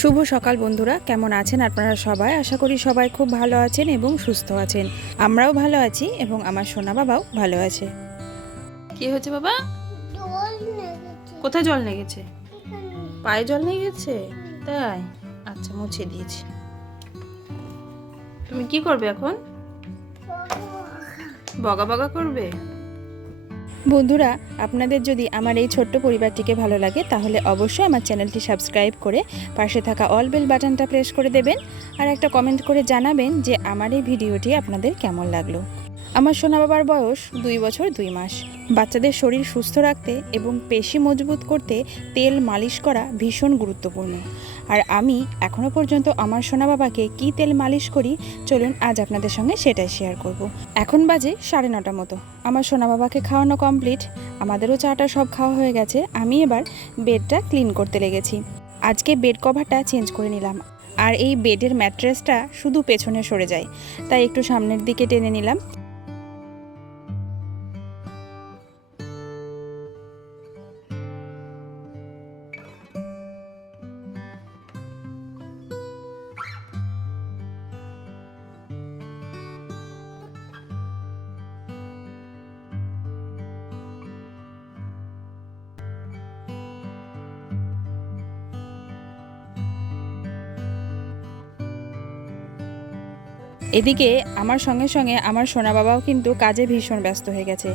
শুভ সকাল বন্ধুরা, কেমন আছেন আপনারা সবাই? আশা করি সবাই খুব ভালো আছেন এবং সুস্থ আছেন। আমরাও ভালো আছি এবং আমার সোনা বাবাও ভালো আছে। কি হয়েছে বাবা? কোথায় জল লেগেছে? পায়ে জল লেগেছে? তাই? আচ্ছা, মুছে দিয়েছি। তুমি কি করবে এখন? বগা বগা করবে? বন্ধুরা, আপনাদের যদি আমার এই ছোট্ট পরিবারটিকে ভালো লাগে তাহলে অবশ্যই আমার চ্যানেলটি সাবস্ক্রাইব করে পাশে থাকা অল বেল বাটনটা প্রেস করে দেবেন আর একটা কমেন্ট করে জানাবেন যে আমার এই ভিডিওটি আপনাদের কেমন লাগলো। আমার সোনা বাবার বয়স 2 বছর 2 মাস। বাচ্চাদের শরীর সুস্থ রাখতে এবং পেশি মজবুত করতে তেল মালিশ করা ভীষণ গুরুত্বপূর্ণ। আর আমি এখনও পর্যন্ত আমার সোনা বাবাকে কী তেল মালিশ করি, চলুন আজ আপনাদের সঙ্গে সেটাই শেয়ার করব। এখন বাজে 9:30 মতো। আমার সোনা বাবাকে খাওয়ানো কমপ্লিট, আমাদেরও চাটা সব খাওয়া হয়ে গেছে। আমি এবার বেডটা ক্লিন করতে লেগেছি। আজকে বেড কভারটা চেঞ্জ করে নিলাম, আর এই বেডের ম্যাট্রেসটা শুধু পেছনে সরে যায়, তাই একটু সামনের দিকে টেনে নিলাম। এদিকে আমার সঙ্গে সঙ্গে আমার সোনা বাবাও কিন্তু কাজে ভীষণ ব্যস্ত হয়ে গেছে।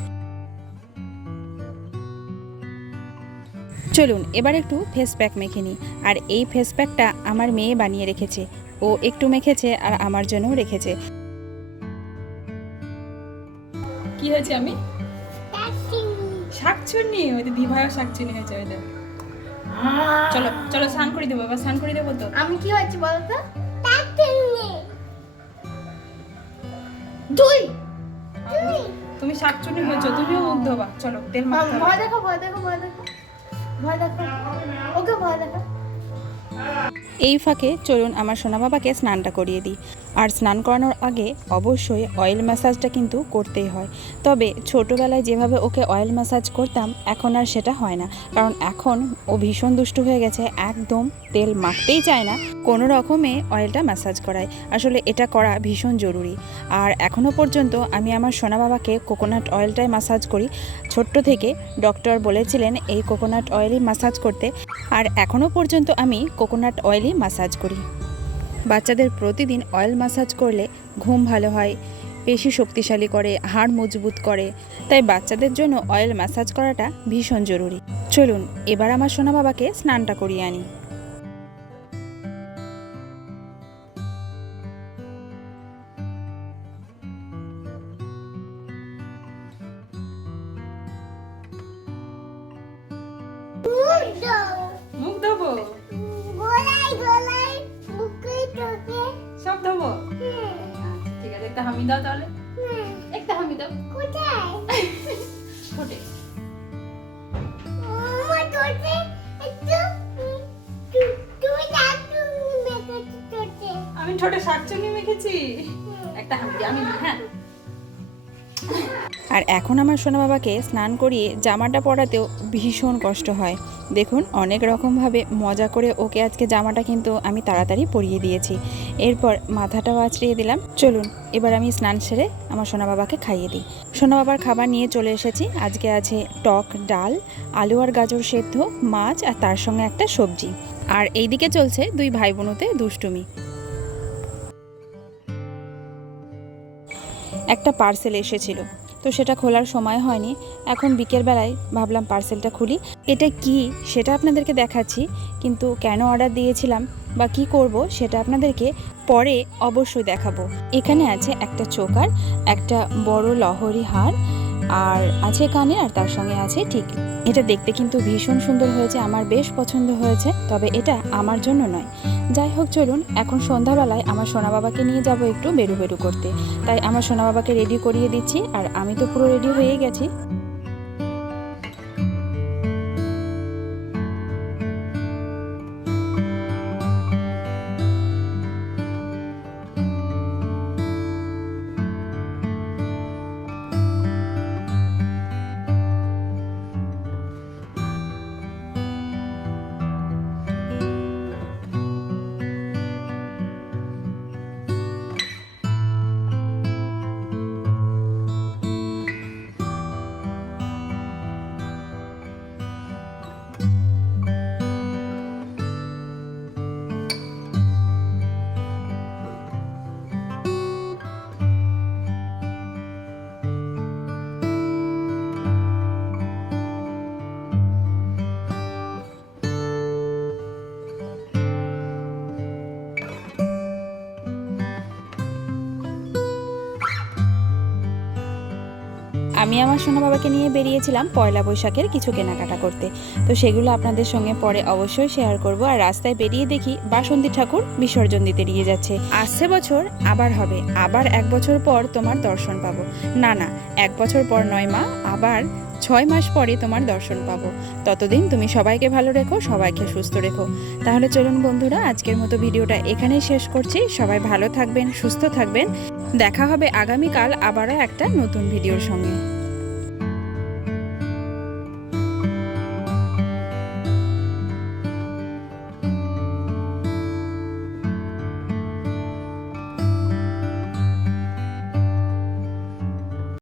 চলুন এবার একটু ফেস প্যাক মেখে নিই। আর এই ফেস প্যাকটা আমার মেয়ে বানিয়ে রেখেছে, ও একটু মেখেছে আর আমার জন্যও রেখেছে। কি হয়েছে? আমি শাকচুন্নি, ওই তো দিভাইও শাকচুন্নি হয়েছে। ওই চলো চলো স্নান করে দেবো, এবার স্নান করে দেবো। তো আমি কি হয়েছে বলো তো? দুই তুমি শাকচুন্নি হয়েছো, তুমিও মুখ ধোবা। চলো তেল মাখতে হবে। ভয় দেখো ভয় দেখো ভয় দেখো ভয় দেখো, ওকে ভয় দেখো। এই ফাঁকে চলুন আমার সোনা বাবাকে স্নানটা করিয়ে দিই। আর স্নান করানোর আগে অবশ্যই অয়েল ম্যাসাজটা কিন্তু করতেই হয়। তবে ছোটোবেলায় যেভাবে ওকে অয়েল ম্যাসাজ করতাম এখন আর সেটা হয় না, কারণ এখন ও ভীষণ দুষ্টু হয়ে গেছে, একদম তেল মাখতেই চায় না, কোনো রকমে অয়েলটা ম্যাসাজ করায়। আসলে এটা করা ভীষণ জরুরি। আর এখনও পর্যন্ত আমি আমার সোনা বাবাকে কোকোনাট অয়েলটাই ম্যাসাজ করি। ছোট্ট থেকে ডক্টর বলেছিলেন এই কোকোনাট অয়েলই ম্যাসাজ করতে, আর এখনও পর্যন্ত আমি কোকোনাট অয়েলই ম্যাসাজ করি। বাচ্চাদের প্রতিদিন অয়েল ম্যাসাজ করলে ঘুম ভালো হয়, পেশি শক্তিশালী করে, হাড় মজবুত করে, তাই বাচ্চাদের জন্য অয়েল ম্যাসাজ করাটা ভীষণ জরুরি। চলুন এবার আমার সোনা বাবাকে স্নানটা করিয়ে আনি। মুখ ধোবো, সব ধোবো। ঠিক আছে, একটা হামি দাও তাহলে। একটা হামি দাও। ঠোঁটে। আমি ঠোঁটে শাকচুন্নি মেখেছি। একটা হামি দিই আমি। হ্যাঁ। আর এখন আমার সোনা বাবাকে স্নান করিয়ে জামাটা পরাতেও ভীষণ কষ্ট হয়। দেখুন অনেক রকমভাবে মজা করে ওকে আজকে জামাটা কিন্তু আমি তাড়াতাড়ি পরিয়ে দিয়েছি। এরপর মাথাটাও আঁচড়িয়ে দিলাম। চলুন এবার আমি স্নান সেরে আমার সোনা বাবাকে খাইয়ে দিই। সোনা বাবার খাবার নিয়ে চলে এসেছি। আজকে আছে টক ডাল, আলু আর গাজর সেদ্ধ, মাছ আর তার সঙ্গে একটা সবজি। আর এইদিকে চলছে দুই ভাই বোনতে দুষ্টুমি। একটা পার্সেল এসেছিল, তো সেটা খোলার সময় হয়নি। এখন বিকেলবেলায় ভাবলাম পার্সেলটা খুলি। এটা কি সেটা আপনাদেরকে দেখাচ্ছি, কিন্তু কেন অর্ডার দিয়েছিলাম বা কি করব সেটা আপনাদেরকে পরে অবশ্যই দেখাবো। এখানে আছে একটা চোকার, একটা বড় লহরি হার, আর আছে কানে, আর তার সঙ্গে আছে ঠিক। এটা দেখতে কিন্তু ভীষণ সুন্দর হয়েছে, আমার বেশ পছন্দ হয়েছে, তবে এটা আমার জন্য নয়। যাই হোক চলুন, এখন সন্ধ্যাবেলায় আমার সোনা বাবাকে নিয়ে যাব একটু বেরু বেরু করতে, তাই আমার সোনা বাবাকে রেডি করিয়ে দিচ্ছি। আর আমি তো পুরো রেডি হয়ে গেছি। আমি আমার সোনা বাবাকে নিয়ে বেরিয়েছিলাম পয়লা বৈশাখের কিছু কেনাকাটা করতে। তো সেগুলো আপনাদের সঙ্গে পরে অবশ্যই শেয়ার করব। আর রাস্তায় বেরিয়ে দেখি বাসন্তী ঠাকুর বিসর্জন দিতে নিয়ে যাচ্ছে। আসছে বছর আবার হবে, আবার 1 বছর পর তোমার দর্শন পাবো। না 1 বছর পর নয় মা, আবার 6 মাস পরে তোমার দর্শন পাবো। ততদিন তুমি সবাইকে ভালো রেখো, সবাইকে সুস্থ রেখো। তাহলে চলুন বন্ধুরা, আজকের মতো ভিডিওটা এখানেই শেষ করছি। সবাই ভালো থাকবেন, সুস্থ থাকবেন। দেখা হবে আগামীকাল আবারও একটা নতুন ভিডিওর সঙ্গে।